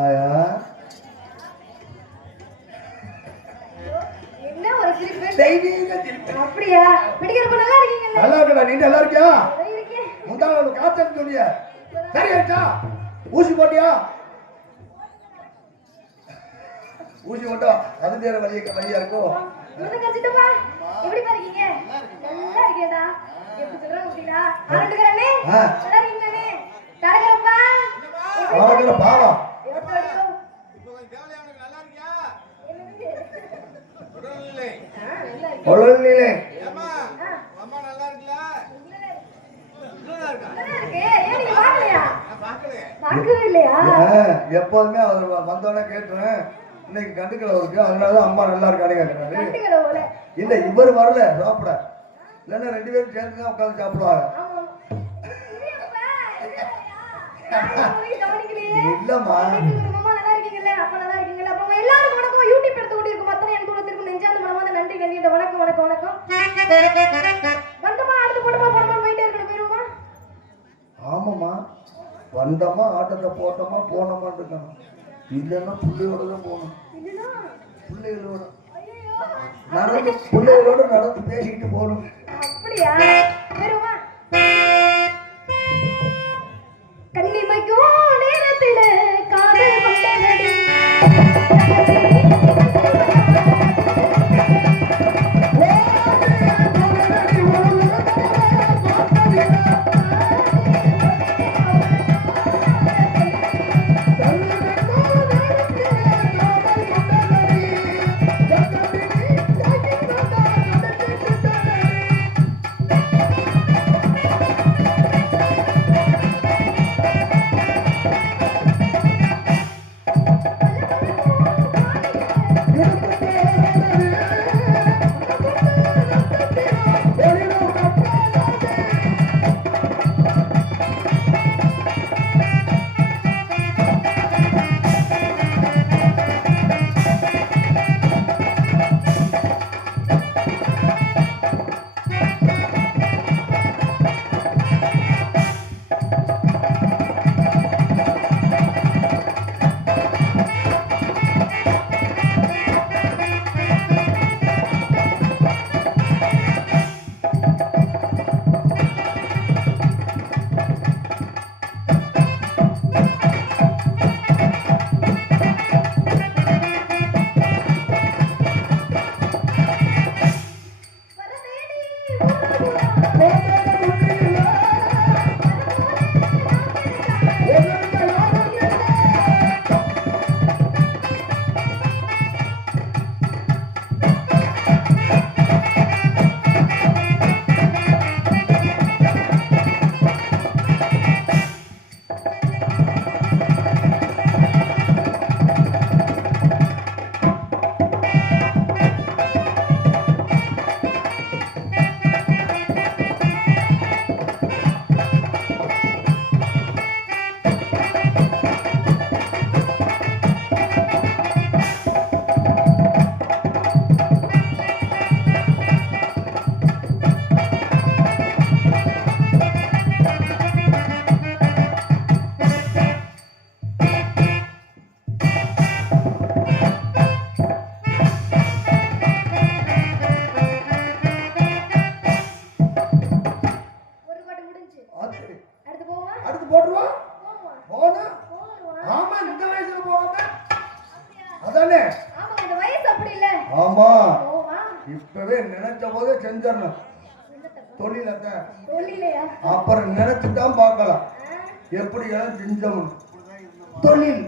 ஆயா என்ன ஒரு சிரிப்பு தெய்வீக சிரிப்பு. அப்படியா பிடிக்கிறப்ப நல்லா இருக்கீங்கல்ல நல்லா இருக்கடா, நீ நல்லா இருக்கியா? இருக்கேன் முந்தாள் காத்தன்னு சொன்னிய சரி ஆச்சா? ஊசி போட்டியா? ஊசி போட்டா அது வேற வழியா இருக்கும். கச்சிட்டப்பா எப்படி பாருக்கீங்க? நல்லா இருக்கேடா. எப்படி சொல்றேன் அப்படிடா? ஆரண்டுக்கறனே நல்லா இருக்கீங்கனே. தரகரப்பா ஆரண்டற பாவா எவ்வளவு அடிக்கும்? இப்போ தேவலையானுக்கு நல்லா இருக்கியா? என்னது? உடல்நிலை நல்லா இருக்கு. ஒழுங்கிலே ஏமா அம்மா நல்லா இருக்கல? நல்லா இருக்கா? நல்லா இருக்கு. ஏன் நீங்க பார்க்கலையா? நான் பார்க்கலையே. பார்க்கவே இல்லையா? எப்போதுமே அவர் வந்தோடனே கேட்டுறேன். இன்னைக்கு கண்டுக்கல அவருக்கு, அதனாலதான் அம்மா நல்லா இருக்கானே கேட்கறாரு. கண்டுக்கல போல. இல்ல இவர் வரல சாப்பிட, இல்லைன்னா 2 பேரும் சேர்ந்து தான் உட்காந்து சாப்பிடுவாங்க. ஆமா. இல்லையாப்பா? இல்லையா? கவனிக்கலையே. இல்லம்மா மாமா நல்லா இருக்கீங்கல்ல? அப்பா நல்லா இருக்கீங்கல்ல? அப்ப எல்லாரும் வணக்கம். யூடியூப் எடுத்து ஓடி இருக்கும். மத்தனை என் குலத்திற்கும் நெஞ்சார்ந்த மனமார்ந்த நன்றி கண்டிட்ட வணக்கம் வணக்கம் வணக்கம். வந்தமா அடுத்து போட்டமா போயிட்டே இருக்கணும். போயிருமா? ஆமாம்மா, வந்தோமா ஆட்டத்தை போட்டோமா போனோமான்னு இருக்கணும். இல்லைன்னா பிள்ளையோட தான் போகணும். இதுதான். பிள்ளைகளோட ஐயோ. நடந்து பிள்ளைகளோட நடந்து பேசிக்கிட்டு போகணும். அப்படியா? போயிருமா? கண்ணிமைக்கும் நேரத்தில காதல் கொண்டனடி. ஆமா, இப்பவே நினைச்ச போதே செஞ்சிடணும் தொழிலத்தை. அப்புறம் நினைச்சுதான் பார்க்கலாம் எப்படி எல்லாம் செஞ்சோம். தொழில்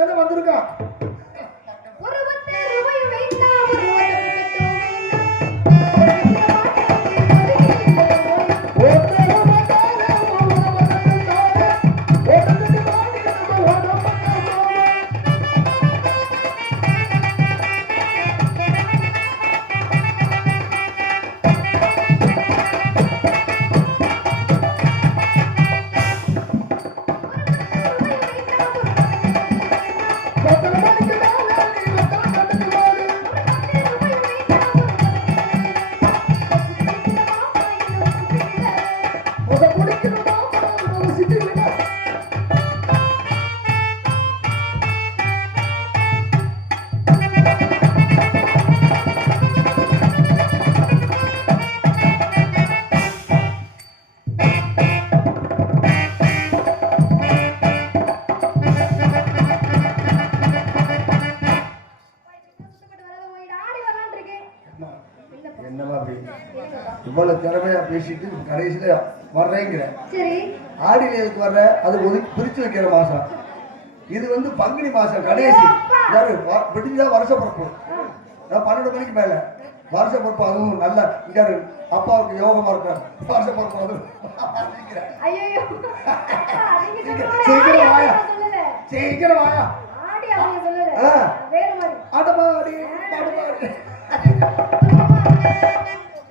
தானே வந்திருக்கான். ஒரு 10 ரூபாய் வேண்டாம், ஒரு ஓட்டப்பட்டு வேண்டாம். என்னமா அப்படி இவ்வளவு திறமையா பேசிட்டு கடைசியில வர்றேங்கிற. சரி, ஆடியில எதுக்கு வர்ற? அது பிரிச்சு வைக்கிற மாசம். இது வந்து பங்குனி மாசம் கடைசி. யாரு விடிஞ்சா வருஷ பிறப்பு. 12 மணிக்கு மேல வருஷ பிறப்பு. அதுவும் நல்ல இங்க அப்பாவுக்கு யோகமா இருக்க வருஷ பிறப்பு. அதுவும் ஐயோ சீக்கிரம் வாயா, சீக்கிரம் வாயா. ஆடி அவங்க சொல்லல, வேற மாதிரி. ஆடமாடி பாடுமாடி.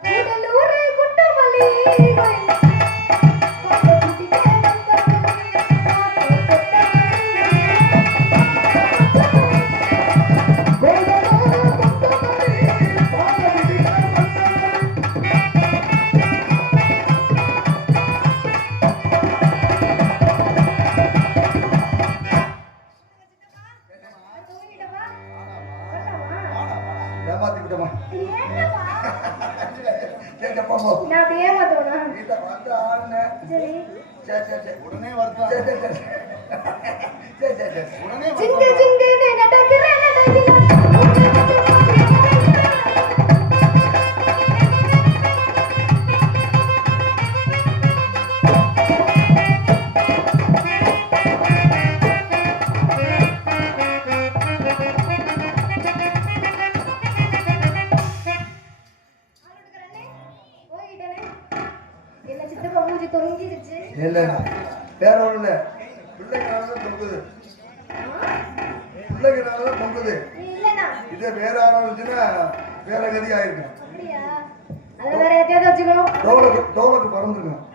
கூடலூர் குட்டமல்லி ஏமாத்தி விட்டமா. நான் அப்படியே ஏமாத்தோனா? வீட்டை வந்து ஆடுன. சரி, சரி சரி சரி. உடனே வருத்தம். சரி சரி சரி. சரி சரி சரி. உடனே ஜிங்கு வருத்தம். ஜிங்குன்னு நடக்கிற நடையில என்ன சித்தப்பா மூஞ்சி தொங்கிடுச்சு. இல்ல வேற ஒண்ணு இல்ல. பிள்ளைங்கனாலதான் தொங்குது. பிள்ளைங்கனாலதான் தொங்குது. நீ இல்லனா இதே வேற ஆளா இருந்துச்சுன்னா வேற கதி ஆயிருக்கும். அப்படியா? அத வேற எதையாவது வச்சுக்கணும். டோலுக்கு பறந்துருக்கும்.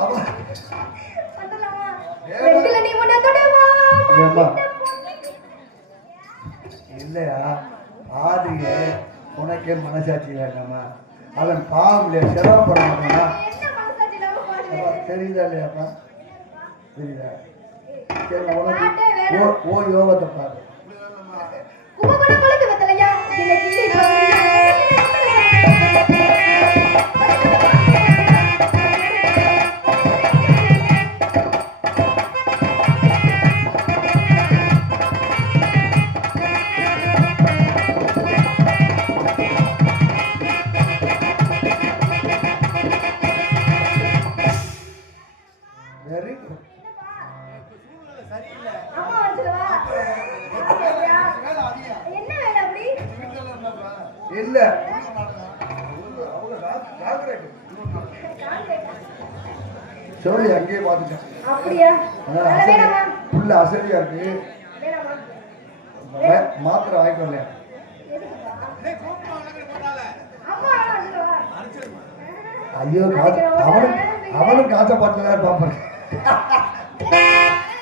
அவன் பண்ணலாமா? ரெண்டுல நீ முன்ன தொடவா? ஏம்மா? இல்லையா ஆதிங்க உனக்கே மனசாட்சி வேண்டாமா? அவன் பாவம் இல்லையா, சிரமப்பட மாட்டானா? என்ன மனசாட்சி இல்லாம பாடுற? தெரியுதா இல்லையாப்பா? தெரியுதா? சரி உனக்கு ஓ யோகத்தை பாரு. கும்பகோணம் குளத்து வெத்தலையா எனக்கு இல்லை சொல்றியா? Very good. அம்மா வந்துடுவா. வேலை அதிகம். என்ன வேலை அப்படி? இல்ல அவங்க டாக்டரேட் சொல்லி அங்கேயே பார்த்துட்டேன். அப்படியா? வேலை வேணாமா? புள்ள அசதியா இருக்கு. வேணாமா? மாத்திரை வாங்கிட்டு வரலையா? எதுக்குப்பா? டேய், கூப்பிட்டு வந்தவங்க போட்டால. அம்மா வந்துடுவா. அடிச்சிருமா. ஐயோ அவனும் காய்ச்ச பாட்டுல தான் இருப்பான்.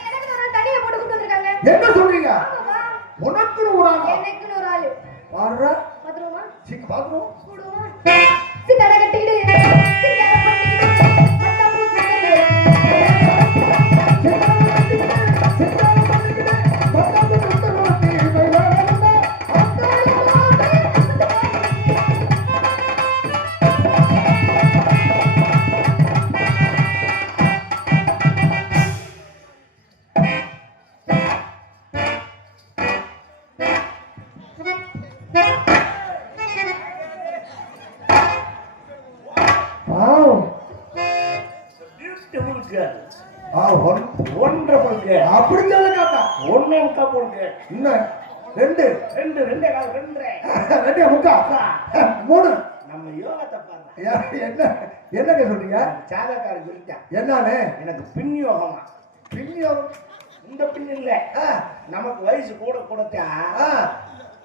எனக்கு ஒரு ஆள் தண்ணியை போட்டு கொடுத்து வந்திருக்காங்க. என்ன சொல்றீங்க? ஆமாப்பா. உனக்குன்னு ஒரு ஆளா? எனக்குன்னு ஒரு ஆளு. பாடுறா பாத்துருவோமா? சீக்கிரம் பாத்துருவோம். கூடுவோமா? சித்தாட கட்டிக்கிடு, சிங்கார பண்ணிக்கிடு, மத்தாப்பூ சுத்தது. Beautiful girl. ஒன்றரை பொழுது அப்படி சொல்ல காட்டா. 1.25 பொழுது இன்னும் 2 2 கால் 2 2 முக்கா 3. நம்ம யோகத்தை பாருங்க. என்னங்க சொல்றீங்க? சாதக்காரன் சொல்லிட்டான் என்னன்னு? எனக்கு பின் யோகமா. பின்னியம். இந்த பின் இல்ல, நமக்கு வயசு கூட கூடத்தான்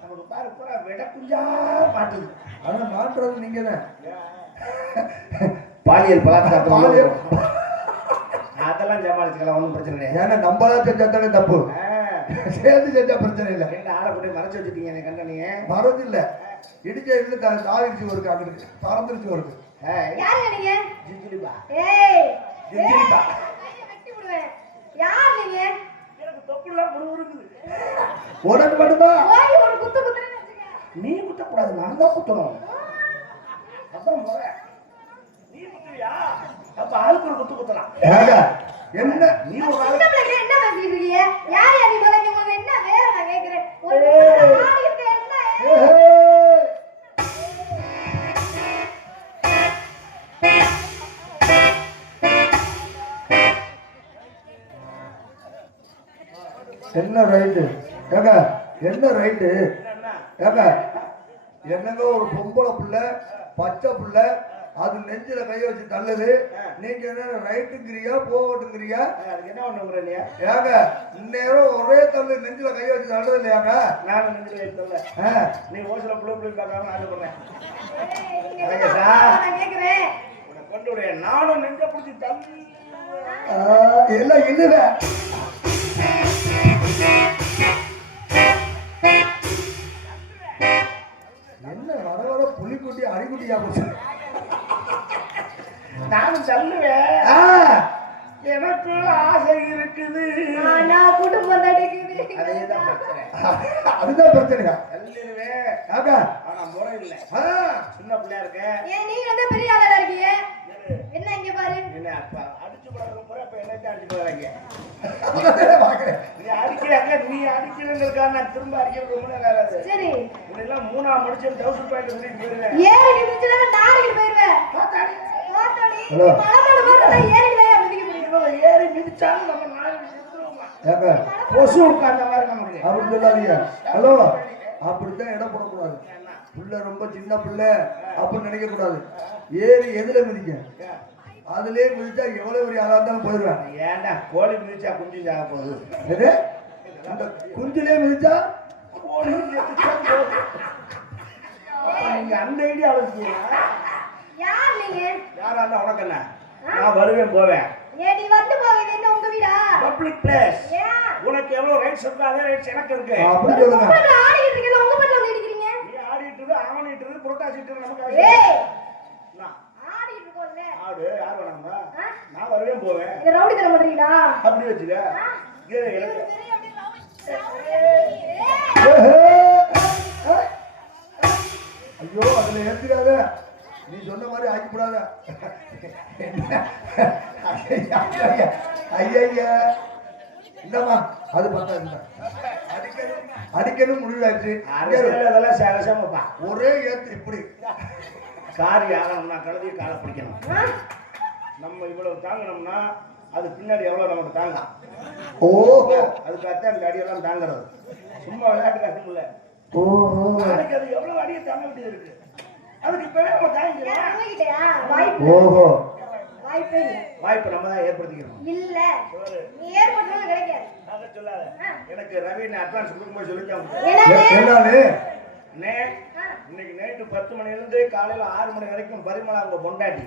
நமக்கு பாரு பூரா விட குஞ்சா மாட்டுது. ஆனா மாற்றுறது நீங்க தான். பாலியல் பலாத்காரம் பாலியல். அதெல்லாம் சமாளிச்சுக்கலாம், ஒன்றும் பிரச்சனை கிடையாது. ஏன்னா நம்ம தான் செஞ்சாத்தானே தப்பு, சேர்ந்து செஞ்சா பிரச்சனை இல்லை. 2 ஆளை கூட மறைச்சு வச்சுட்டீங்க எனக்கு கண்டனீங்க. மறந்து இல்ல, இடிச்ச இருந்து தாவிச்சு ஒரு காட்டு பறந்துருச்சு ஒரு. யாருங்க நீங்க? ஜிஜிலிபா ஏய் ஜிஜிலிபா கையை வெட்டி விடுவேன். யார் நீங்க? எனக்கு தொப்புலாம் முழுகுது. உனக்கு மட்டுமா? ஓடி ஒரு குத்து குத்துறேன்னு வச்சுக்க. நீ குத்தக்கூடாது, நான் தான் குத்தணும். அதான் முறை. நீ குத்துவியா? அப்ப ஆளுக்கு ஒரு குத்து குத்தலாம். என்ன நீ ஒரு சின்ன ஆளு பிள்ளைங்க என்ன பேசிட்டு இருக்கீங்க? யார் யார் நீ முதல்ல உங்களுக்கு என்ன வேலை நான் கேக்குறேன். ஒரு நிமிஷம் ஆடி இருக்க என்ன? என்ன ரைட்டு ஏங்க? என்ன ரைட்டு என்ன ஏங்க? என்னங்க ஒரு பொம்பளை பிள்ளை பச்சை பிள்ளை அது நெஞ்சில கைய வச்சு தள்ளுது, நீங்க என்ன ரைட்டுங்கிறியா போகட்டுங்கிறியா? அதுக்கு என்ன ஒண்ணு இல்லையா? ஏங்க இந்நேரம் ஒரே தள்ளு நெஞ்சில கைய வச்சு தள்ளுது இல்லையாங்க? நானும் நெஞ்சில வைத்தல. நீ ஓசல புள்ள பார்க்காம நான் சொல்றேன். ஏய், நீங்க என்ன நான் கேக்குறேன். உன்னை கொண்டு விட நானும் நெஞ்ச பிடிச்சி தள்ளி எல்லாம் இல்ல. என்ன வர வர புலிக்குட்டி அடிக்குட்டியா போச்சு? நானும் தள்ளுவேன். எனக்கு ஆசை இருக்குது. நான் குடும்பம் தடுக்குது. அதேதான் பிரச்சனை. அதுதான் பிரச்சனையா? தள்ளிடுவேன். ஆகா ஆனா முறை இல்லை. சின்ன பிள்ளையா இருக்க. ஏன் நீங்க வந்து பெரிய ஆளா இருக்கீங்க? என்ன இங்க பாரு. என்ன அப்பா அடிச்சு போடுறது போற அப்ப என்ன அடிச்சு போறாங்க? பாக்குறேன். நீ அடிக்கிறாங்க, நீ அடிக்கிறதுக்காக நான் திரும்ப அடிக்கிறது ரொம்ப நேரம் ஆகாது. சரி இதெல்லாம் 3ஆம் முடிச்சு 1000 பாயிண்ட் சொல்லி போயிருவேன். ஏறி நிமிஷத்துல நாளைக்கு போயிருவேன். பாத்தாடி ஓட்டாடி ஹலோ. மலமட மாதிரி ஏறிலையா மிதிக்க முடியும். ஏறி மிதிச்சாலும் நம்ம நாலு செத்துருவோமா? ஏங்க கொசு உட்கார்ந்த மாதிரி நமக்கு. அப்படி சொல்லாதீங்க. ஹலோ, அப்படித்தான் இடம் போடக்கூடாது. புள்ள ரொம்ப சின்ன பிள்ளை அப்படின்னு நினைக்க கூடாது. ஏறி எதுல மிதிக்க, அதுலயே மிதிச்சா எவ்வளவு ஒரு ஆளா இருந்தாலும் போயிடுவேன். ஏன்டா கோழி மிதிச்சா குஞ்சு சாக போகுது? எது? அந்த குஞ்சிலே மிதிச்சா கோழி மிதிச்சா போகுது. நீங்க அந்த ஐடியா வச்சுக்கீங்களா? யார் நீங்க? யாரா இருந்தா உனக்கு என்ன? நான் வருவேன் போவேன். ஏ நீ வந்து போவீங்க என்ன உங்க வீடா? Public place. ஏன்? உனக்கு எவ்வளவு ரைட்ஸ் இருக்கோ அதே ரைட்ஸ் எனக்கு இருக்கு. அப்படி சொல்லுங்க. உங்க ஆடிட்டு இருக்கீங்க, உங்க பட்ல வந்து இடிக்கிறீங்க. நீ ஆடிட்டு ஆவணிட்டு புரோட்டாசிட்டு நமக்கு ஏய் அவசியம். நான் ஆடிட்டு இருக்கோம்ல. ஆடு யார் வேணாமா? நான் வருவேன் போவேன். இந்த ரவுடி தர மாட்டீங்களா? அப்படி வச்சுக்க. இவரு பெரிய அப்படி ரவுடி. ஐயோ அதுல ஏத்துக்காத, நீ சொன்ன மாதிரி ஆக்கிக்கூடாத. ஐயா இந்தமா அது பார்த்தா அடிக்கணும் முடிவாச்சு. அரசியல் அதெல்லாம் சேகசமாப்பா. ஒரே ஏத்து இப்படி காரி ஆகணும்னா கழுதி காலை பிடிக்கணும். நம்ம இவ்வளவு தாங்கணும்னா அது பின்னாடி எவ்வளவு நமக்கு தாங்கும். ஓஹோ அதுக்காகத்தான் இந்த அடியெல்லாம் தாங்குறது. சும்மா விளையாட்டு கஷ்டம் இல்லை. ஓஹோ அதுக்கு அது எவ்வளவு அடியை தாங்க வேண்டியது இருக்கு. அதுக்கு இப்பவே நம்ம தாங்கிக்கலாம். உங்ககிட்டயா? வாய்ப்பு ஓஹோ வாய்ப்பே இல்ல. வாய்ப்பு நம்ம தான் ஏற்படுத்திக்கணும். இல்ல நீ ஏற்படுத்தணும் கிடைக்காது. அதை சொல்லாத. எனக்கு ரவி அட்வான்ஸ் கொடுக்கும்போது சொல்லிட்டாங்க. என்னன்னு இன்னைக்கு நைட்டு 10 மணில இருந்து காலையில 6 மணி வரைக்கும் பரிமளா உங்க பொண்டாட்டி.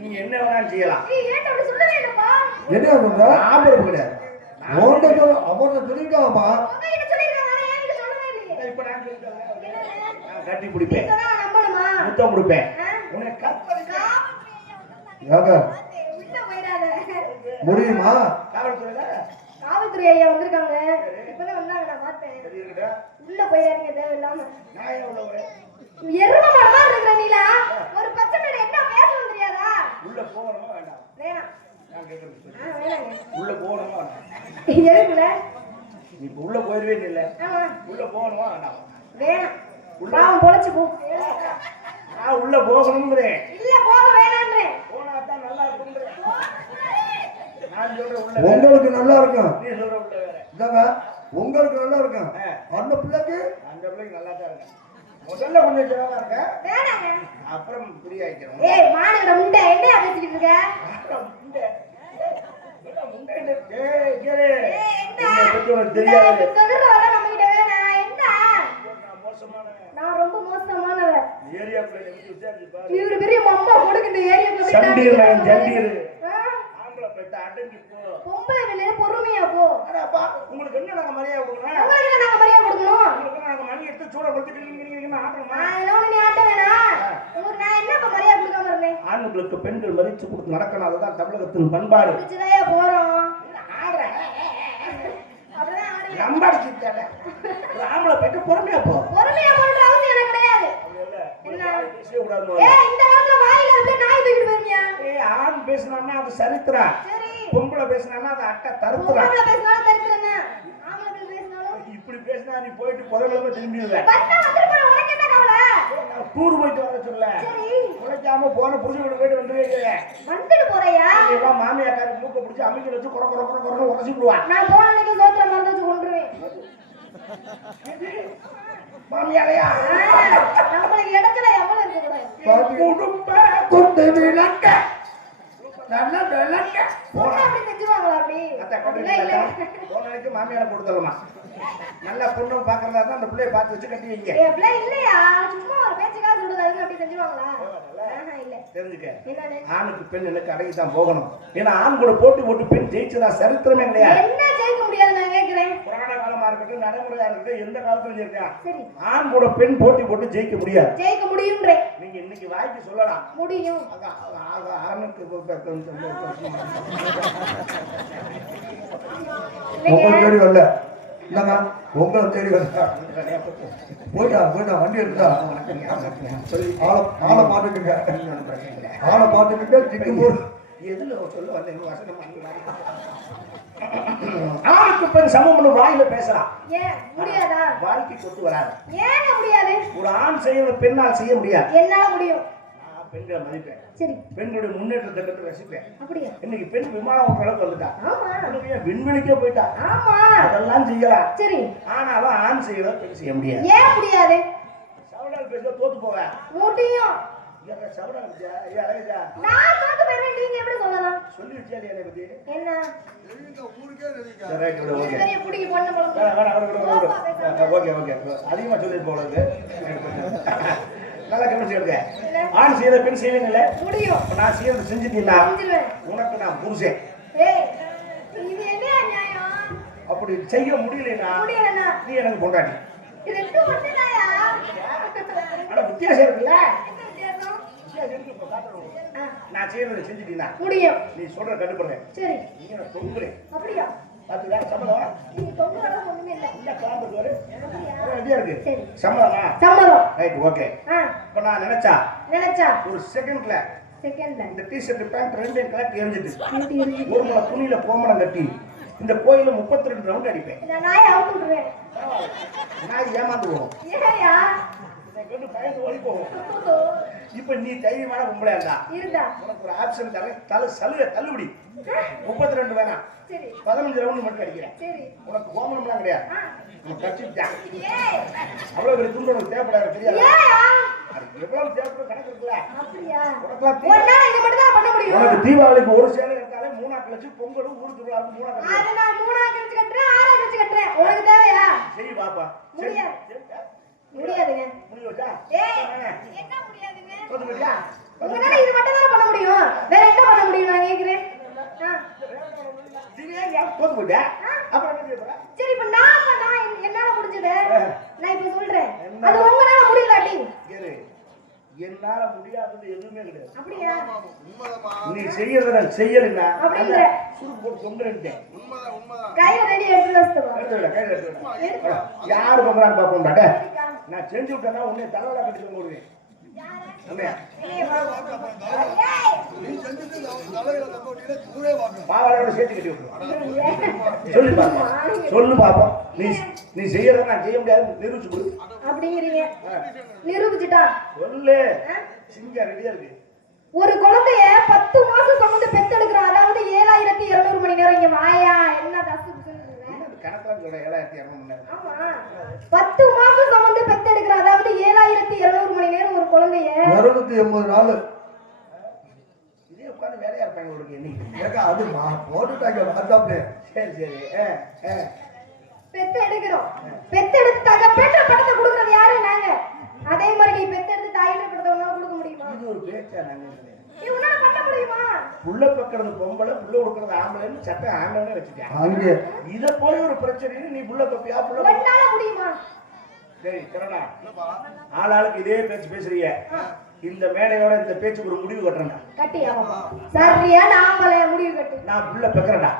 நீங்க என்ன வேணாலும் செய்யலாம். நீ ஏன் அப்படி சொல்லவே இல்லப்பா? என்ன சொல்ற? ஆபரம் கிடையாது. அவர்கிட்ட சொல்லிருக்காமா? உங்ககிட்ட சொல்லிருக்காங்க, ஆனா என்கிட்ட சொல்லவே இல்லையே. இப்ப நான் சொல்லிட்டேன். என்னது? நான் கட்டி பிடிப்பேன், சொன்னா நம்பணுமா? முத்தம் கொடுப்பேன். உன்னை கற்பழிக்க ஏங்க உள்ள போயிடாத. முடியுமா? காவல்துறையில காவல்துறை ஐயா வந்திருக்காங்க. இப்பதான் வந்தாங்க, நான் பார்த்தேன். தெரியுதுடா. உள்ள போயிடாதீங்க தேவையில்லாம. நான் ஏன் உள்ள வரேன்? எரும மாடமா இருக்கிற நீலா ஒரு பச்சை மேடை என்ன பேசணும் தெரியாதா? உள்ள போகணுமா வேண்டாம்? வேணாம். நான் கேட்கறது சொல்லு. வேணாங்க. உள்ள போகணுமா வேண்டாம்? எதுக்குல? நீ இப்ப உள்ள போயிருவே இல்ல. ஆமா உள்ள போகணுமா வேண்டாம்? வேணாம். பாவம் பொழைச்சு போ. நான் உள்ள போகணும்ங்கிறேன். இல்ல போக வேணான்றேன். போனா தான் நல்லா இருக்கும்ங்கிறேன். நான் சொல்ற உள்ள வேற. உங்களுக்கு நல்லா இருக்கும் நீ சொல்ற உள்ள வேற. இதாங்க உங்களுக்கு நல்லா இருக்கும் அந்த பிள்ளைக்கு அந்த பிள்ளைக்கு நல்லா தான் இருக்கு. முதல்ல கொஞ்சம் ஜெவமா இருக்க, வேணாங்க. அப்புறம் ஃப்ரீ ஆயிக்கிறோம். ஏய் மானுட முண்டை என்னையா பேசிக்கிட்டு இருக்க? தெரியாது. சொல்றவெல்லாம் நம்ம கிட்ட வேணாம். என்ன? நான் மோசமான நான் ரொம்ப மோசமானவர். ஏரியா பிள்ளை விசாரிச்சு பாரு. இவரு பெரிய மம்மா கொடுக்கு இந்த ஏரியாக்குள்ள சண்டீர் நான் ஜண்டீர். ஆ? ஆம்பளை பெட்ட அடங்கி போ. பொம்பளை வெளியே பொறுமையா போ. அடப்பா உங்களுக்கு என்ன நாங்க மரியாதை கொடுக்கணும்? உங்களுக்கு என்ன நாங்க மரியாதை கொடுக்கணும்? உங்களுக்கு நாங்க மணி எடுத்து சூட கொடுத்துட்டு நீங்க ஆட்டணுமா? நான் எல்லாம் ஒண்ணு நீ ஆட்ட வேணாம். உங்களுக்கு நான் என்ன இப்ப மரியாதை கொடுக்காம இருந்தேன்? ஆண்களுக்கு பெண்கள் மதிச்சு கொடுத்து நடக்கணும். அதுதான் தமிழகத்தின் பண்பாடு. பிடிச்சதையா போறோம். ஆடுறேன் அப்படிதான் ஆடுவேன். நம்பாடிச்சுட்டாங்க. ஆம்பளை பெட்டு பொறுமையா போ. பொறுமையா போன்ற அவசியம் எனக்கு கிடையாது. என்ன பேசவே கூடாது. ஏய் இந்த காலத்துல வாயில அப்படியே நாய் தூக்கிட்டு போயிருமியா? ஏய் ஆண் பேசினான்னா அது சரித்திரம், சரி. பொம்பளை பேசினான்னா அது அட்டை தருத்திரம். பொம்பளை பேசினாலும் தரித்திரம் என்ன? ஆம்பளை பேசினாலும் இப்படி பேசினா நீ போயிட்டு புதவில திரும்பிடுவ. வந்தா வந்துட்டு போற உனக்கு என்ன கவலை? டூர் போயிட்டு வர சொல்ல, சரி. உழைக்காம போன புரிஞ்சு விட போயிட்டு வந்து வந்துட்டு போறியா? எல்லாம் மாமியாக்காரி மூக்க பிடிச்சி அமைக்க வச்சு குறை குறை குறை குறைன்னு உரசி விடுவான். நான் போன அன்னைக்கு சோத்துல மருந்து வச்சு கொண்டுருவேன். மாமியாரையா நம்மளுக்கு இடத்துல எவ்வளவு இருக்கக்கூடாது. குடும்ப கொண்டு விளக்க நல்ல விளக்க பொண்ணு அப்படி செஞ்சுவாங்களா அப்படி? அப்படிலாம் இல்ல. போனனைக்கு மாமியாரை கொடுத்துடலாமா? நல்ல பொண்ணு பாக்குறதா இருந்தா அந்த பிள்ளைய பார்த்து வச்சு கட்டி வைங்க. ஏய் அப்படிலாம் இல்லையா? சும்மா ஒரு பேச்சுக்காக சொல்றது அதுக்கு அப்படி செஞ்சுவாங்களா? இல்ல. தெரிஞ்சுக்க, என்னது? ஆணுக்கு பெண் எனக்கு அடங்கி தான் போகணும். ஏன்னா ஆண் கூட போட்டி போட்டு பெண் ஜெயிச்சதா சரித்திரமே கிடையாது. என்ன ஜெயிக்க முடியாது நான் கேக்குறேன். புராண காலமா இருக்கட்டும், நடைமுறையா இருக்கட்டும், எந்த காலத்துலயும் இருக்கா சரி. ஆண் கூட பெண் போட்டி போட்டு ஜெயிக்க முடியாது. ஜெயிக்க முடியும்ன்றேன். நீங்க இன்னைக்கு வாய்க்கு சொல்லலாம், முடியும். ஆணுக்கு உங்களை தேடி வரல இல்லைங்க உங்களை தேடி வரல போயிட்டா வண்டி எடுத்தா ஆளை பாத்துக்குங்க ஆளை பாத்துக்கிட்டு சிக்கும் போது எதுல சொல்ல வந்தேன் வசனம் ஆணுக்கு பெண் சமம்னு வாயில பேசலாம், ஏன் முடியாதா? வாழ்க்கை கொத்து வராது. ஏன் முடியாது? ஒரு ஆண் செய்யற பெண்ணால் செய்ய முடியாது. என்னால முடியும். நான் பெண்களை மதிப்பேன், சரி. பெண்களுடைய முன்னேற்றத்தை கண்டு ரசிப்பேன். அப்படியா? இன்னைக்கு பெண் விமானம் ஓட்டுற அளவுக்கு வந்துட்டா, ஆமா. விண்வெளிக்கே போயிட்டா. ஆமா. அதெல்லாம் செய்யலாம். சரி. ஆனாலும் ஆண் செய்யறத பெண் செய்ய முடியாது. ஏன் முடியாது? சவடால் பேச தோத்து போவேன். முடியும். சவடால் நான் தோத்து போறேன் நீங்க எப்படி சொல்லலாம்? சொல்லி வச்சியா என்னை பத்தி? என்ன? ஊருக்கே சரி, ரைட், விடு, ஓகே. பெரிய புடிக்கு பொண்ணு போல. ஓகே ஓகே அதிகமா சொல்லி போலது. நல்லா கவனிச்சுடுங்க. ஆண் செய்யற பெண் செய்வீங்கல்ல, முடியும். நான் செய்யறது செஞ்சுட்டீங்களா செஞ்சிருவேன். உனக்கு நான் புருஷன். ஏய் இது என்ன நியாயம்? அப்படி செய்ய முடியலன்னா முடியலனா நீ எனக்கு பொண்டாட்டி. ரெண்டு ஒண்ணுதாயா? ஆனா வித்தியாசம் இருக்குல்ல. என்ன வித்தியாசம்? வித்தியாசம் இருக்கு. இப்ப காட்டுறேன். நான் செய்யறதை செஞ்சுட்டீங்கன்னா முடியும். நீ சொல்ற கட்டுப்படுறேன். சரி. நீங்க நான் தொங்குறேன். அப்படியா? பாத்துக்கா சம்மதம் நீ தொங்குறதா ஒண்ணுமே இல்ல. இல்ல காம்புக்கு வரு அப்படியா? ரெடியா இருக்கு. சரி. சம்மதமா? சம்மதம். Right, okay. ஆ இப்ப நான் நினைச்சா நினைச்சா ஒரு செகண்ட்ல செகண்ட்ல இந்த டிஷர்ட் பேண்ட் ரெண்டையும் கலட்டி எரிஞ்சிட்டு நீட்டி எரிஞ்சு ஒரு முளை துணியில கோமணம் கட்டி இந்த கோயில 32 ரவுண்ட் அடிப்பேன். இந்த நாயை அவுத்து விட்டுருவேன். நான் ஏமாந்துருவோம். ஏயா? பயந்து ஓடி போவோம். இப்ப நீ தைரியமான பொம்பளை இருந்தா இருந்தா உனக்கு ஒரு ஆப்ஷன் தரேன். சலுகை தள்ளுபடி 32 வேணாம், சரி 15 ரவுண்ட் மட்டும் அடிக்கிறேன். சரி. உனக்கு கோமணம்லாம் கிடையாது. ஆ உனக்கு கட்சிட்டான். ஏய் அவ்வளவு பெரிய துண்டு உனக்கு தேவைப்படாது, தெரியாது. ஏயா? அது எவ்வளவு தேவைப்படும் கணக்கு இருக்குல்ல. அப்படியா? உனக்கெல்லாம் ஒண்ணா இது மட்டும் தான் பண்ண முடியும். உனக்கு தீபாவளிக்கு ஒரு சேலை எடுத்தாலே 3 கழிச்சு பொங்கலும் ஊருக்கு விழாவுக்கு 3 கழிச்சு அது நான் 3 கழிச்சு கட்டுறேன் 6 கழிச்சு கட்டுறேன். உனக்கு தேவையா? செய் பாப்பா. முடியாது. முடியாதுங்க. முடியுதா? ஏய் என்ன முடியாதுங்க? தோத்துக்கிட்டியா? உங்களால இது மட்டும் தான் பண்ண முடியும். வேற என்ன பண்ண முடியும் நான் கேக்குறேன். தோத்து போயிட்டா? அப்புறம் என்ன செய்ய போற? சரி இப்ப நான் என்னால முடிஞ்சது நான் இப்ப சொல்றேன். அது உங்களால முடியலாட்டி கேளு. என்னால முடியாதது எதுவுமே கிடையாது. அப்படியா? நீ செய்யறத செய்யலன்னா அப்படிங்கிற. சுருக்கு போட்டு தொங்குறேன்ட்டேன். கையில ரெடி எடுத்து வச்சுட்டு எடுத்துடா, கையில எடுத்துடா. யாரு பண்றான்னு பாப்போம். நான் செஞ்சு விட்டேன்னா உன்னை தலைவலா கட்டி தொங்க விடுவேன். உண்மையா? பாவாடையோட சேர்த்து கட்டி விட்டுருவோம். சொல்லி பாப்போம், சொல்லு பாப்போம். நீ செய்யறத நான் செய்ய முடியாது நிரூபிச்சு கொடு. அப்படிங்கிறீங்க. நிரூபிச்சுட்டா சொல்லு. சிங்கம் ரெடியா இருக்கு. ஒரு குழந்தைய 10 மாசம் சுமந்து பெத்தெடுக்கிற, அதாவது 7200 மணி நேரம் சொல்றேன் 7200 மணி நேரம். ஆமா 10 மாசம் சுமந்து பெத்தெடுக்கிற அதாவது 7200 மணி நேரம் ஒரு குழந்தைய 280 நாள். இதே உட்கார்ந்து வேலையா இருப்பாங்க உங்களுக்கு என்னைக்கு. ஏக்கா அது போட்டுட்டாங்க வாட்ஸ்அப்ல. சரி சரி பெத்தெடுக்கிறோம். பெத்தெடுத்து பெற்ற படத்தை கொடுக்கறது யாரு? நாங்க. அதே மாதிரி நீ பெத்தெடுத்து தாயில படத்தை கொடுக்க முடியுமா? இது ஒரு பேச்சா? நாங்க நீ உன்னால பண்ண முடியுமா? புள்ள பக்கிறது பொம்பளை, புள்ள கொடுக்கறது ஆம்பளைன்னு சட்டம் ஆண்டவனே வச்சுட்டேன். அங்கே இத போய் ஒரு பிரச்சனை நீ புள்ள பப்பியா புள்ள உன்னால முடியுமா? சரி கரணா, ஆளாளுக்கு இதே பேச்சு பேசுறீங்க. இந்த மேடையோட இந்த பேச்சுக்கு ஒரு முடிவு கட்டுறேன். கட்டியா சரியா? நாமளே முடிவு கட்டு. நான் புள்ள பெக்கறேன்டா.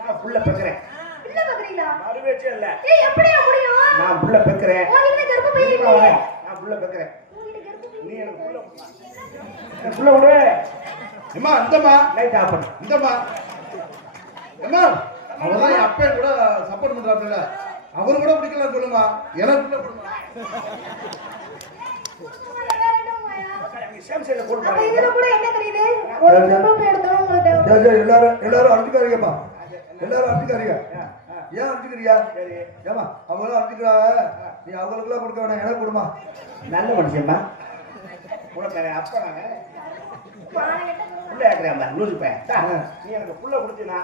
நான் புள்ள பெக்கறேன். இல்ல பக்கறீங்களா? மறுவேச்சே இல்ல. ஏய் எப்படியா முடியும்? நான் புள்ள பெக்கறேன். உனக்கு கர்ப்பப்பை இல்லையே. நான் புள்ள பெக்கறேன். நீ எனக்கு புள்ள புள்ள விடு. அம்மா இந்தம்மா லைட் ஆஃப் பண்ணு. இந்தம்மா அம்மா அவர்தான் என் அப்பா கூட சப்போர்ட் பண்றாப்ல. அவரு கூட பிடிக்கல சொல்லுமா. எனக்கு கூட கொடுமா. சேம்சேல போடு. அப்ப இதுல கூட என்ன தெரியுது? ஒரு கர்ப்பப்பை எடுத்தோம் உங்களுக்கு. சரி சரி எல்லாரும் அடிச்சுக்காதீங்கப்பா. எல்லாரும் அடிச்சுக்காதீங்க. ஏன் அடிச்சுக்கிறியா? சரி ஏமா அவங்களும் அடிச்சுக்கிறாங்க. நீ அவங்களுக்குலாம் கொடுக்க வேணாம், எனக்கு கொடுமா. நல்ல மனுஷன்மா. உனக்கு அப்பா நாங்க புள்ள ஏற்கிறேன் லூசு பையன். நீ எனக்கு புள்ள கொடுத்தீனா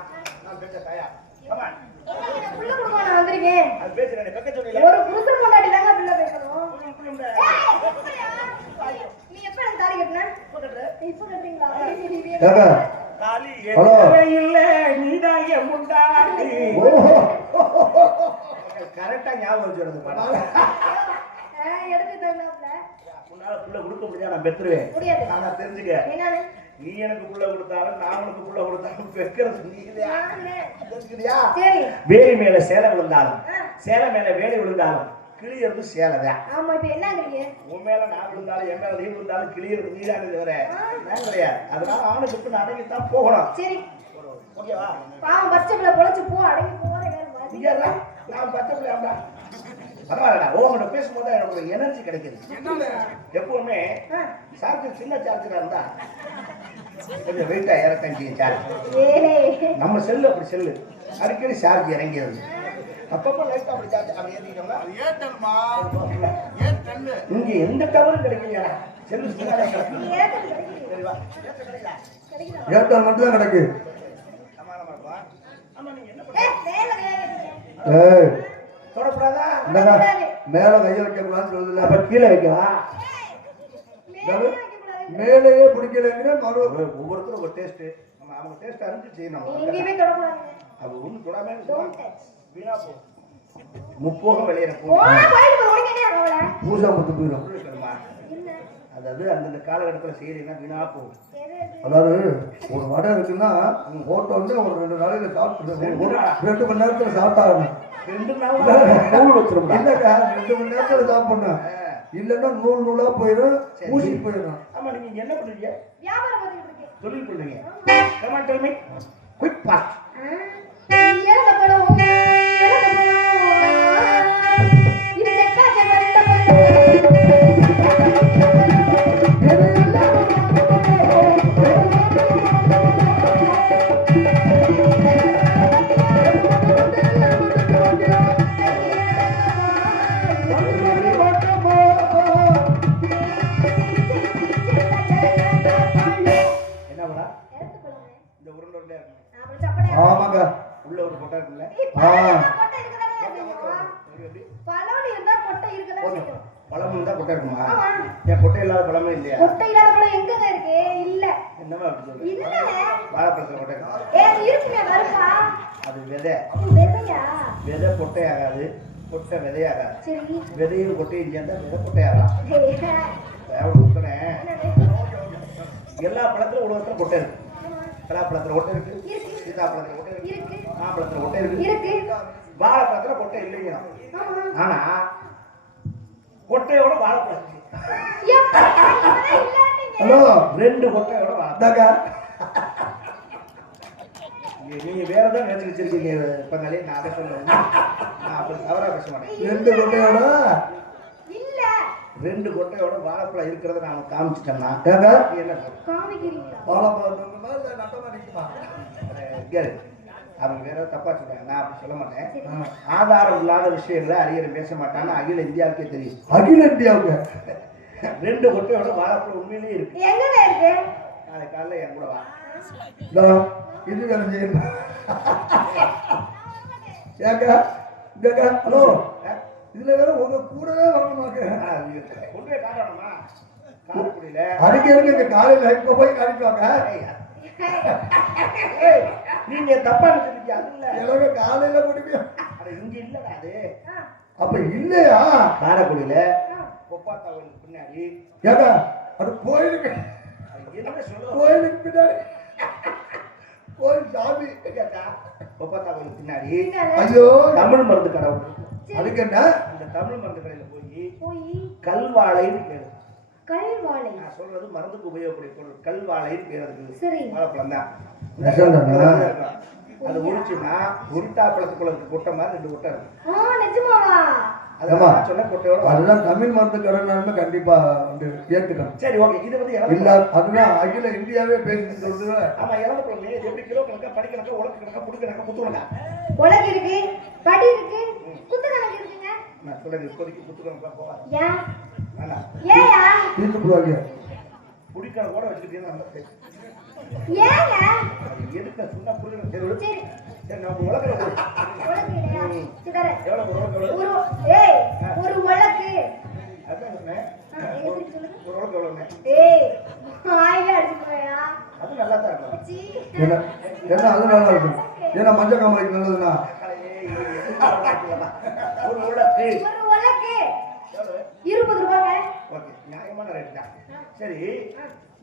நான் பேச தயார். கமான். உங்களுக்கு புள்ள கொடுக்க நான் வந்திருக்கேன். அது பேசுறேன் பெக்க சொல்லல. ஒரு புருஷன் முன்னாடி தாங்க புள்ள பேசணும். நீ எப்ப எனக்கு தாலி கட்டின? இப்ப கட்டுறீங்களா? ஏக்கா தாலி ஹலோ. இல்ல நீதான் என் முண்டாடி. கரெக்டா ஞாபகம் வச்சிருது படம். எடுத்து தந்தாப்ல. முன்னால புள்ள கொடுக்க முடியாது, நான் பெத்துருவேன். முடியாது. ஆனா தெரிஞ்சுக்க, என்னன்னு? நீ எனக்கு புள்ள கொடுத்தாலும் நான் உனக்கு புள்ள கொடுத்தாலும் பெக்கிறது நீ இல்லையா? தெரிஞ்சுக்கிறியா? சரி. வேலி மேல சேலை விழுந்தாலும் சேலை மேல வேலி விழுந்தாலும் கிளியறது சேலைதான். ஆமா இப்ப என்னங்கறீங்க? உன் மேல நான் விழுந்தாலும் என் மேல நீ விழுந்தாலும் கிளியறது நீதானே தவிர நான் கிடையாது. அதனால ஆணுக்கு அடங்கித்தான் போகணும். சரி ஓகேவா? பாவம் பச்சை பிள்ளை பொழைச்சு போ, அடங்கி போற வேலை மாதிரி. நீங்க நான் பச்சை பிள்ளையாண்டா பரவாயில்லடா. உங்கள்கிட்ட பேசும்போது எனக்கு ஒரு எனர்ஜி கிடைக்குது. எப்பவுமே சார்ஜர் சின்ன சார்ஜரா இருந்தா கொஞ்சம் வெயிட்டா இறக்கம் செய்யும் சார்ஜ். நம்ம செல்லு அப்படி செல்லு அடிக்கடி சார்ஜ் இறங்கிடுது. அப்பப்போ லைட்டா அப்படி சார்ஜ் அப்படி ஏற்றிட்டோம்னா ஏட்டன்மா ஏட்டன்னு இங்க எந்த டவரும் கிடைக்கலையா? செல்லு சின்னதா கிடக்கு. ஏத்தல் கிடைக்குது. சரிவா? கிடைக்குதா? ஏற்காடு மட்டும் தான் கிடக்கு. சமாதானமா இருப்பா. ஆமா நீங்க என்ன வேலை கிடையாது. ஏய் தொடக்கூடாதா? என்னடா மேல கையை வைக்க கூடாதுன்னு சொல்லுதுல. அப்ப கீழே வைக்கவா? வேலை வைக்க கூடாது. மேலேயே பிடிக்கலைங்கிற மறு ஒவ்வொருத்தரும் ஒரு டேஸ்ட். நம்ம அவங்க டேஸ்ட் அறிஞ்சு செய்யணும். எங்கேயுமே தொடக்கூடாது. அது ஒண்ணு தொடாம Don't touch. வீணா போகும். முப்போகம் வெளியேற போனா போயிட்டு போ, உனக்கு என்ன கவலை? பூசா முத்து போயிடும். போகுமா? இல்ல. அதாவது அந்தந்த காலகட்டத்தில் செய்யறீங்கன்னா வீணா போகும். எது? அதாவது ஒரு வடை இருக்குன்னா ஓட்ட வந்து ஒரு 2 நாளையில சாப்பிட்டு 2 மணி நேரத்துல சாப்பிட்டாங்க. 2 நாள் நூல் வச்சிருந்தா. இல்லக்கா 2 மணி நேரத்துல சாப்பிடணும். இல்லைன்னா நூல் நூலா போயிடும், ஊசி போயிடும். ஆமா நீங்க என்ன பண்றீங்க? வியாபாரம் பண்ணிட்டு இருக்கேன். தொழில் பண்றீங்க. Come on, tell me. Quick fast. ஏழை படம், ஏழை படம். இது செக்காச்சே வந்த ஆமாங்க. உள்ள ஒரு கொட்டை இருக்குல்ல? பழம் இருந்தா கொட்டை இருக்கதான் செய்யும். பழம் இருந்தா கொட்டை இருக்குமா? ஆமா. ஏன் கொட்டை இல்லாத பழமே இல்லையா? கொட்டை இல்லாத பழம் எங்கங்க இருக்கு? இல்ல. என்னமா அப்படி சொல்றீங்க? இல்லங்க. வாழைப்பழத்துல கொட்டை இருக்கா? இருக்குமே வருப்பா. அது விதை. விதையா? விதை கொட்டை ஆகாது, கொட்டை விதையாகாது. சரி. விதையும் கொட்டையும் சேர்ந்தா விதை கொட்டையாகலாம். எல்லா பழத்திலும் உலகத்துல கொட்டை இருக்கு. பலாப்பழத்துல கொட்டை இருக்கு, சீதாப்பழத்துல கொட்டை இருக்கு, மாப்பழத்துல கொட்டை இருக்கு, வாழைப்பழத்துல கொட்டை இல்லைங்க. ஆனா கொட்டையோட வாழைப்பழம் இருக்கு. ஹலோ 2 கொட்டையோட வாழைப்பழம். இந்தாக்கா நீங்க வேற ஏதாவது நினைச்சு வச்சிருக்கீங்க பங்காளி. நான் அதை சொல்லுவேன். நான் அப்படி தவறா பேச மாட்டேன். 2 கொட்டையோட இல்ல. 2 கொட்டையோட வாழைப்பழம் இருக்கிறத நாம காமிச்சிட்டோம்னா ஏங்க நீ என்ன சொல்ற? காமிக்கிறீங்களா? வாழைப்பழம் நட்டமா நிக்குமா? கேளு. அவங்க வேற தப்பா சொல்றாங்க, நான் அப்படி சொல்ல மாட்டேன். சரி. ஆதாரம் இல்லாத விஷயங்களை அறிஞர் பேச மாட்டான்னு அகில இந்தியாவுக்கே தெரியும். அகில இந்தியாவுக்கு 2 கொட்டையோட வாழைப்பழம் உண்மையிலேயே இருக்கு. எங்கங்க இருக்கு? நாளைக்கு காலைல என் கூட வா. இதோ, இது வேலை செய்யணும். ஏக்கா இங்கக்கா ஹலோ, இதுல வேற உங்க கூடவே வரணுமாக்க. கொண்டு போய் காட்டணுமா? காரைக்குடியில அடிக்கிறதுக்கு இந்த காலையில இப்ப போய் காட்டிட்டு ஏய், நீங்க தப்பா நினைச்சிருக்கீங்க. அது இல்ல, எனக்கு காலையில முடியும். அது இங்க இல்லடா. அது அப்ப இல்லையா? காரைக்குடியில கொப்பாத்தா கோயிலுக்கு பின்னாடி. ஏக்கா அது கோயிலுக்கு, அது என்ன சொல்லுவோம்? கோயிலுக்கு பின்னாடி கோயில் சாமி. கேட்டா கொப்பாத்தா கோயிலுக்கு பின்னாடி ஐயோ தமிழ் மருந்து கடை ஒண்ணு இருக்கு. அதுக்கு என்ன? அந்த தமிழ் மருந்து கடையில போய் போய் கல்வாழைன்னு பேரு. கல்வாழை. நான் சொல்றது மருந்துக்கு உபயோகக்கூடிய பொருள். கல்வாழைன்னு பேர் அதுக்கு. சரி. வாழைப்பழம் தான். நெசந்தானா? அது உரிச்சுன்னா உரித்தாப்பழத்துக்குள்ள இருக்க கொட்டை மாதிரி 2 கொட்டை இருக்கு. நிஜமாவா? ஆமா. அதான் சொன்ன கொட்டையோட அதுதான் தமிழ் மருந்து கடனாலுமே கண்டிப்பா வந்து ஏத்துக்கணும். சரி, ஓகே. இது வந்து இல்ல அதுதான் அகில இந்தியாவே பேசிட்டு சொல்றது. ஆமா, இறந்த பழம் எப்படி கிலோ கணக்கா, படி கணக்கா, உலக்கு கணக்கா, புடி கணக்கா, குத்து கணக்கா? உலகு இருக்கு, படி இருக்கு, குத்து கணக்கு இருக்குங்க. நான் சொல்றது இப்போதைக்கு குத்து கணக்கா போகாது. ஏன்? வேணா, ஏயா? தீர்த்து போவாங்க. புடி கணக்கோட வச்சுக்கிட்டீங்கன்னா நமக்கு ஏங்க? அது எதுக்கு சொன்னா புரியுது. சரி, சரி. சரி, நான் உலகில் உலகு இல்லையா? சிதற. எவ்வளவு ஒரு உலகம் எவ்வளவு? ஒரு உலகு. அதான் சொன்னேன். எங்க திருப்பி சொல்லுங்க. ஒரு உலகம் எவ்வளவுன்னு. ஆயில அடிச்சு போயா? அது நல்லா தான் இருக்கும். சீ. ஏன்னா அது நல்லா இருக்கும். ஏன்னா மஞ்சள் காமலைக்கு நல்லதுன்னா ஒரு உலக்கு ஒரு உலகு எவ்வளவு? 20 ரூபாங்க. ஓகே, நியாயமான ரேட் தான். சரி,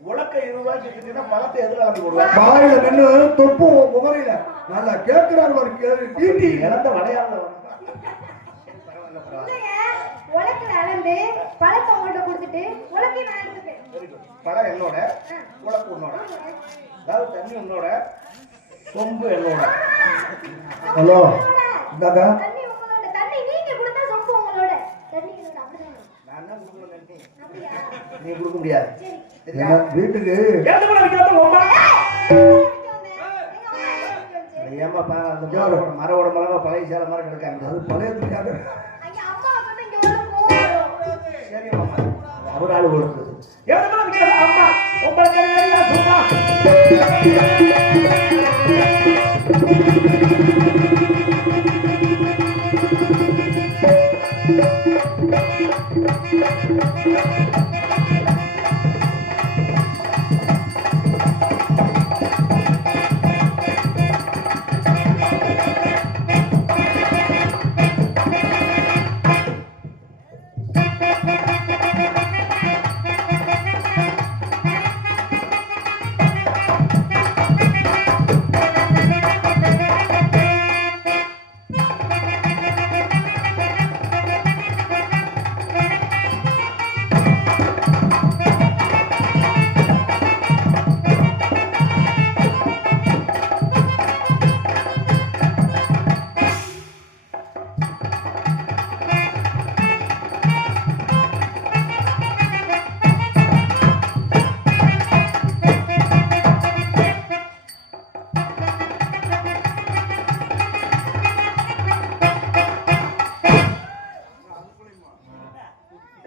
உலக்க 20 ரூபாய்க்கு வித்துட்டீங்கன்னா பழத்தை எதுல கலந்து போடுவேன்? வாயில நின்று தொப்பு முகரையில நல்லா கேட்கிறாரு ஒரு கேள்வி டீட்டி. இறந்த வடையாள பரவாயில்ல, பரவாயில்ல. இல்லைங்க, உலக்குல அளந்து பழத்தை உங்கள்ட்ட கொடுத்துட்டு உலக்கை நான் எடுத்துப்பேன். Very good. பழம் என்னோட, உலக்கு உன்னோட, அதாவது தண்ணி உன்னோட, சொம்பு என்னோட. ஹலோ இந்தாக்கா தண்ணி உங்களோட, தண்ணி நீங்க கொடுத்தா சொப்பு உங்களோட, தண்ணி என்னோட. அப்படிதானே? நான் தான் கொடுக்கணும் நீ. அப்படியா? நீ கொடுக்க முடியாது. சரி. சரியா? என்ன வீட்டுக்கு ஏத்து கூட விக்கிறது உம்மா. ஐயா, ஏமா பா, அந்த மரவோட மரமா பழைய சேலை மாதிரி கிடக்காங்க. அது பழைய துணியாக அம்மா வந்து இங்க வரும் கோவம். சரி மாமா, அவர் ஆளு கொடுக்குது. ஏத்து கூட விக்கிறது அம்மா. உங்களுக்கு தெரியா சும்மா.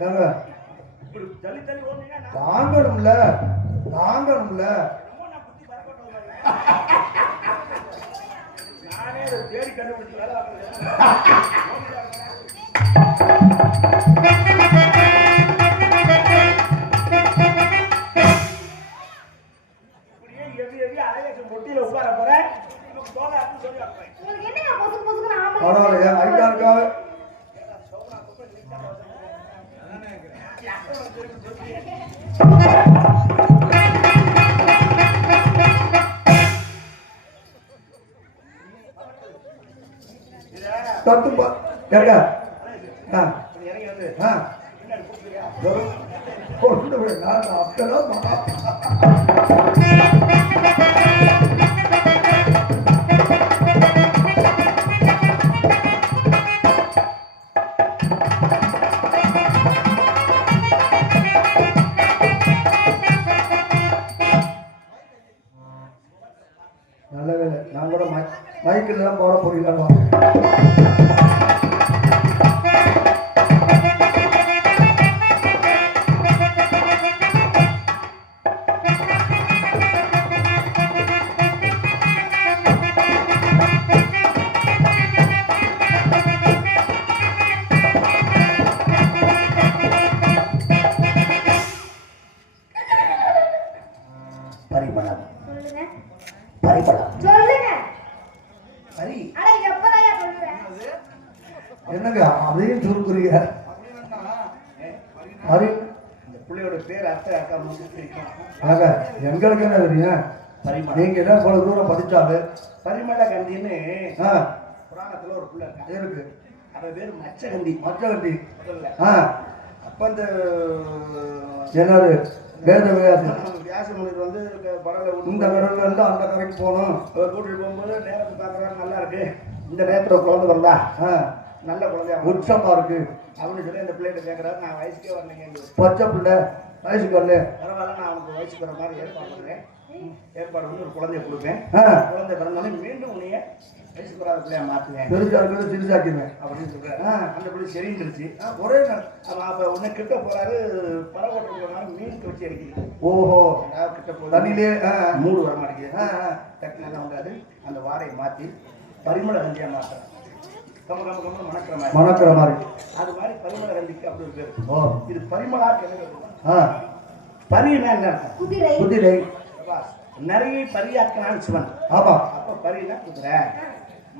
ஏங்க இப்படி தள்ளி தள்ளி ஓடுனீங்கன்னா நான் தாங்கணும்ல தாங்கணும்ல. நானே அதை தேடி கண்டுபிடிச்சு வேலை பார்க்கறது. இப்படியே எவி எவி அழகேசன் பொட்டியில உட்கார போறேன். இப்ப போக அப்படின்னு சொல்லி வைப்பேன். உங்களுக்கு என்னங்க பொசுக்கு பொசுக்குன்னு ஆம்பளை? பரவாயில்ல என் ஐட்டாருக்காக தத்துப்பா ஏங்க ஆ இப்படி இறங்கி வந்து ஆ பின்னாடி கூப்பிடுறியா? கொண்டு போய் நான் அப்பெல்லாம் நல்ல வேலை நான் கூட மைக்கில் தான் போட போறீங்களா? பரிமளம் சொல்லுங்க பரிமளம் சொல்லுங்க. பரி அட எப்பதாயா சொல்லுவேன்? என்னங்க அதையும் சுருக்குறீங்க? அது இந்த பிள்ளையோட பேர் அத்தை அக்கா மட்டும் பிடிக்கும். ஆக எங்களுக்கு என்ன தெரியும்? பரிமளம் நீங்க என்ன இவ்வளவு தூரம் படிச்சாலும் பரிமள கந்தின்னு ஆ, புராணத்துல ஒரு பிள்ளை இருக்கா. இருக்கு அவன் பேர் மச்சகந்தி. மச்சவண்டி. முதல்ல ஆ, அப்ப இந்த என்னது வேத வியாசம் வியாசமுனிவர் வந்து பரவல இந்த கடல்ல இருந்து அந்த கரைக்கு போகணும். கூட்டிட்டு போகும்போது நேரத்தை பார்க்கறாங்க, நல்லா இருக்கு, இந்த நேரத்துல குழந்தை வந்தா ஆ, நல்ல குழந்தையா உற்சமா இருக்கு. அப்படின்னு சொல்லி அந்த பிள்ளைகிட்ட கேட்கறாரு. நான் வயசுக்கே வரலைங்க, பச்சை பிள்ளை வயசுக்கு வரல. பரவாயில்ல, நான் அவனுக்கு வயசுக்கு வர மாதிரி ஏற்பாடு பண்ணுறேன். ஏற்பாடு பண்ணி ஒரு குழந்தைய கொடுப்பேன். ஆ, குழந்தை பிறந்தாலும் மீண்டும் உன்னைய வயசுக்கு வராத பிள்ளையா மாத்துவேன் பெருசா இருக்கிறது சிறுசாக்கிடுவேன். அப்படின்னு சொல்றாரு. ஆ. அந்த பிள்ளை சரிந்துருச்சு. ஒரே நாள். அவன் அப்ப உன்னை கிட்ட போறாரு, பறவை மீனுக்கு வச்சு அடிக்குது. ஓஹோ, அதாவது கிட்ட போய் தண்ணியிலே. ஆ, மூடு வர மாட்டேங்குது. ஆ, ஆ. டக்குனு என்ன பண்றாரு, அந்த வாடையை மாத்தி பரிமள கந்தியா மாத்துறாரு. கம்ம கம்ம கம்ம மணக்கிற மாதிரி. மணக்கிற மாதிரி. அது மாதிரி பரிமள கந்திக்கு அப்படி ஒரு பேர். ஓ, இது பரிமளா கிணறு. ஆ, பரினா என்ன அர்த்தம்? குதிரை. குதிரை. பிரபாஸ். நிறைய பரியாக்கினான் சிவன். ஆமா. அப்ப பரினா குதிரை,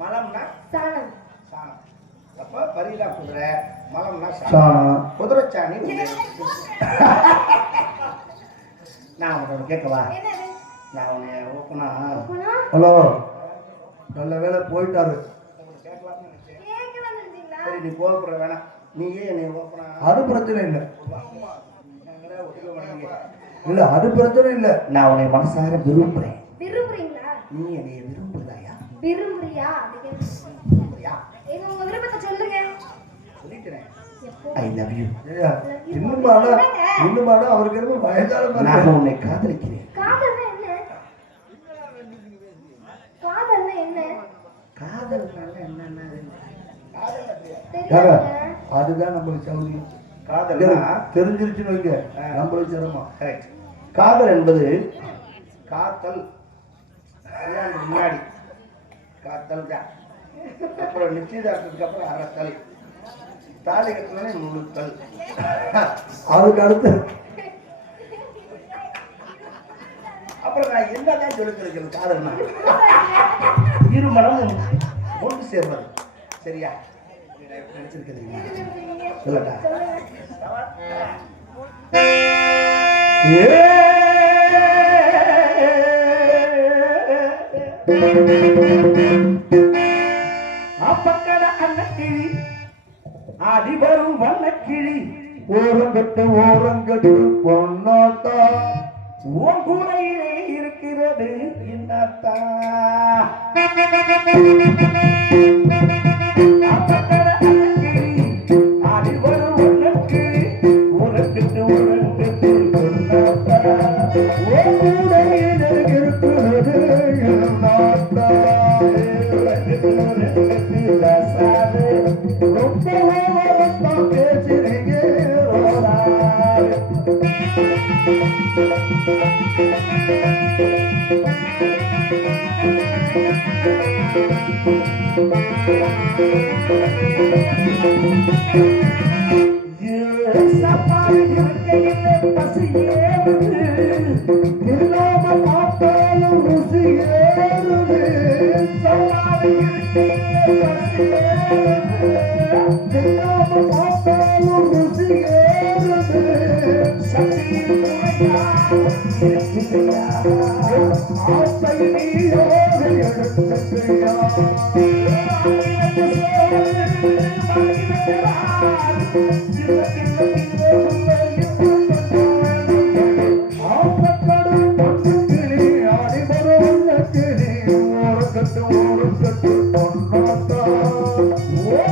மலம்னா சாணம். சாணம். அப்ப பரினா குதிரை, மலம்னா சாணம். சாணம். குதிரை சாணி. நான் உன்னோட கேட்கவா? என்னது? நான் உன்னை ஓப்பனா போனா ஹலோ, நல்ல வேலை போயிட்டாரு. கேட்கலாம்னு நினைச்சேன். கேட்கலாம்னு நினைச்சீங்களா? சரி, நீ போகப்படுற வேணாம், நீயே என்னை ஓப்பனா அது பிரச்சனை இல்லை. ஒத்துக்க மாட்டேங்க. இல்ல அது பிரச்சனை இல்லை. நான் உன்னை மனசார விரும்புறேன். விரும்புறீங்களா? நீ என்னை விரும்புறாயா? விரும்புறியா? அதுக்கு விரும்புறியா? எங்க உங்க விருப்பத்தை சொல்லுங்க. சொல்லிக்கிறேன். எப்போ? I love you. ஏய்யா, இன்னுமாடா அவருக்கு என்ன வயதான நான் மாதிரி. உன்னை காதலிக்கிறேன். காதல்னா என்ன? காதல்னா என்ன? காதல்னால என்னன்னா யாரா? தெரியாதுங்க. அதுதான் நம்மளுக்கு சௌரியம். காதல்னா தெரிஞ்சிருச்சுன்னு வைங்க, நம்மளுக்கு சிரமம். கரெக்ட். காதல் என்பது காத்தல், கல்யாணத்துக்கு முன்னாடி காத்தல் தான். அப்புறம் நிச்சயதார்த்தத்துக்கு அப்புறம் அறத்தல், தாலி கட்டினே முழுத்தல். அதுக்கு அடுத்து அப்புறம் நான் என்னதான் சொல்லிருக்கிறது காதல்னா இரு மனமும் ஒன்று சேர்வது. சரியா? நினைச்சிருக்கிறீங்க சொல்லட்டா? அப்பக்கட அன்னக்கிளி ஆடி வரும் வண்ணக்கிளி ஓரங்கட்டு பொன்னாத்தா உன் கூடையிலே இருக்கிறது என்னத்தா. அப்பக்கட அன்னக்கிளி ஆடி வரும் வண்ணக்கிளி உனக்கிட்டு உனக்கிட்டு பொன்னாத்தா. உன் கூடையில் இருக்கிறது என்னாத்தா. ரொம்ப ஓரத்தா பேசுறீங்க ரோடாய். சப்பாரி இருக்கையிலே பசி ஏறுது, இல்லாம பார்த்தாலும் ருசி ஏறுது. சப்பாரி இருக்கையிலே பசி ஏறுது, இல்லாம பார்த்தாலும் ருசி ஏறுது. சக்தியில் குறையாமல் இருக்கிறையா? ஆசை நீயோடு எடுத்துக்கையா. ஆப்பக்கடல் பட்டுக்கிளி அடிபடும் கிளி ஓரக்கட்டு ஓரக்கட்டு பொன்னாத்தா. ஓ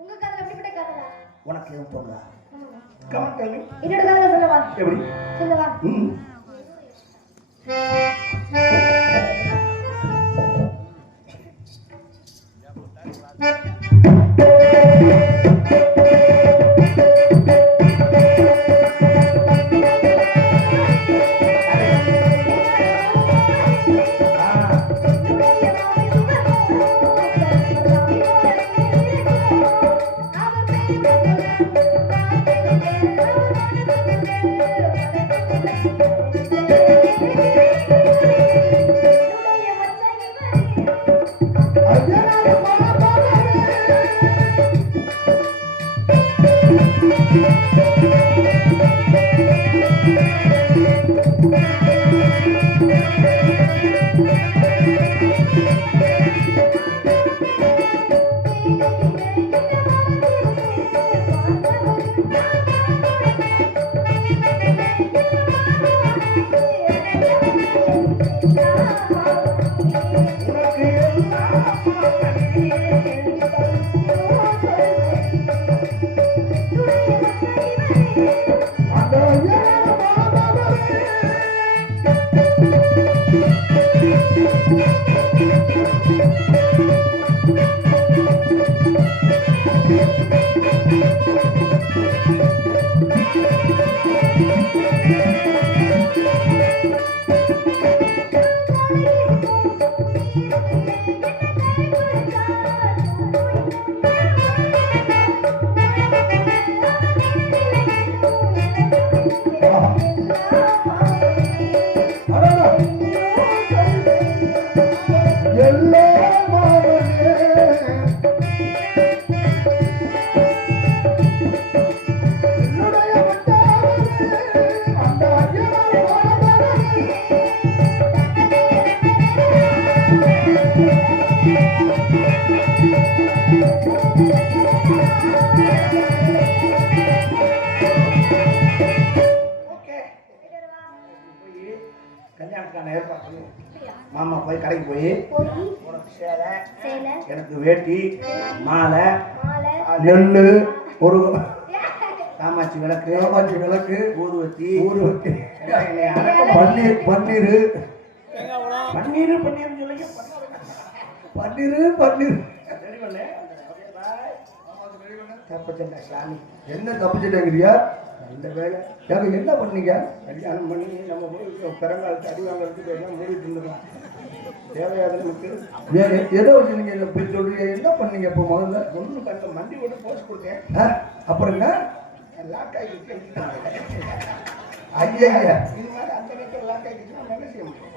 உங்க காதல் எப்படிப்பட்ட காதலா? உனக்கு எதுவும் பொண்ணா? ஆமாங்க. கமெண்ட் பண்ணி என்னோட காதல சொல்லவா? எப்படி? சொல்லவா? ம். கல்யாணத்துக்கான ஏற்பாடு பண்ணு. மாமா போய் கடைக்கு போய் உனக்கு சேலை, எனக்கு வேட்டி, மாலை, நெல்லு, ஒரு காமாட்சி விளக்கு, ஊதுவத்தி, பன்னீர் பன்னீர் பன்னீர் பன்னீர் சொல்லுங்க. பன்னீர் பன்னீர் தப்பச்சண்டா சாமி. என்ன தப்பச்சண்டாங்கிறியா? இந்த வேலை யாரும் என்ன பண்ணீங்க? கல்யாணம் பண்ணி நம்ம போய் பிறங்காலத்து அடி வாங்கிறதுக்கு எல்லாம் மூடிட்டு இருந்தோம். தேவையாத நமக்கு எதை வச்சு நீங்க இப்படி சொல்றீங்க? என்ன பண்ணீங்க? இப்போ முதல்ல ஒன்று கண்ட மண்டி விட்டு போஸ்ட் கொடுத்தேன். அப்புறம் என்ன லாக் ஆகிடுச்சு. ஐயா இது மாதிரி அந்த நேரத்தில் லாக் ஆகிடுச்சுன்னா என்ன செய்ய முடியும்?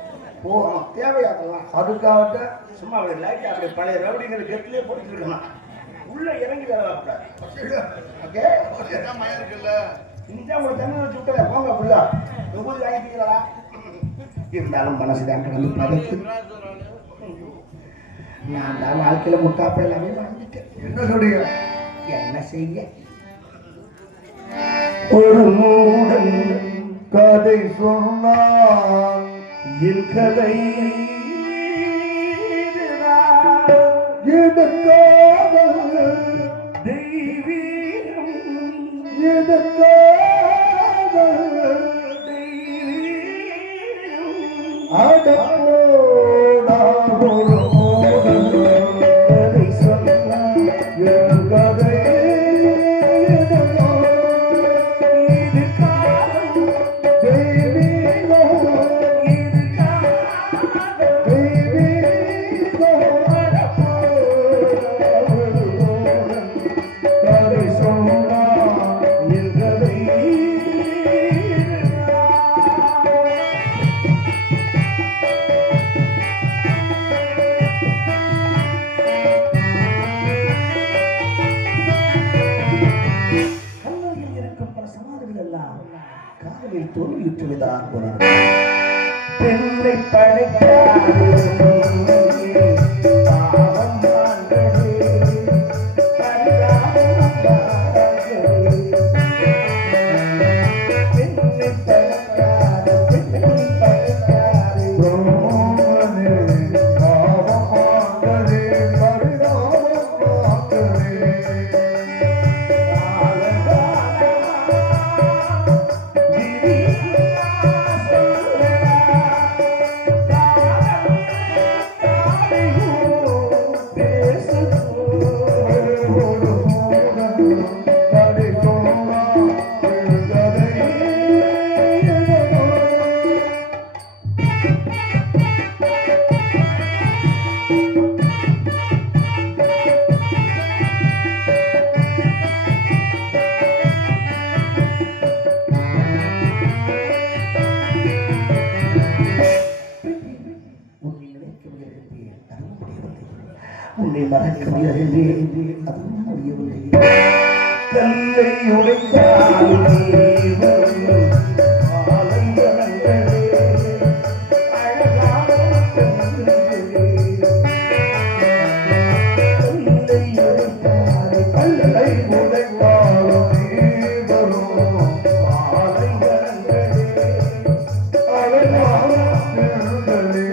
ஓ தேவையாதலாம் அதுக்காக சும்மா அப்படி லைட் அப்படி பழைய ரவுடிங்கிற கெட்டிலே போட்டுட்டு இருக்கலாம். உள்ள இறங்கி வேலை கூடாது. ஓகே இருக்குல்ல இந்த ஒரு தண்ணி வச்சு விட்டல போங்க ஃபுல்லா உங்களுக்கு ஆகிட்டீங்களா? இருந்தாலும் மனசுதான் கடந்து பதத்து. நான் தான் வாழ்க்கையில முட்டாப்ப எல்லாமே வாழ்ந்துட்டேன். என்ன சொல்றீங்க? என்ன செய்ய? ஒரு மூடன் கதை சொன்னான் என் கதை தெய்வீகம் கல்லறையில் இருக்கும் பல சமாதிகள் எல்லாம் காதலில் தோல்வியுற்றுவதாக போனார். பெண்ணை படைக்காது பாவம் மாண்டது, பரிதாபம் மாண்டது. பெண்ணை படைக்காது, பெண்ணை படைக்காது, உன்னை மறக்க முடியவில்லை, அதுவும் முடியவில்லை. கல்லை உடைத்தாலும் நீ வரும் மாலை வந்தது, அழகான பெண்களே. கல்லை உடைத்தாலும் கல்லை உடைத்தாலும் நீ வரும் மாலை வந்தது, அழகான பெண்களே.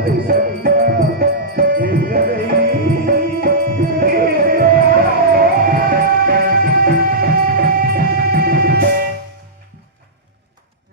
Thank you.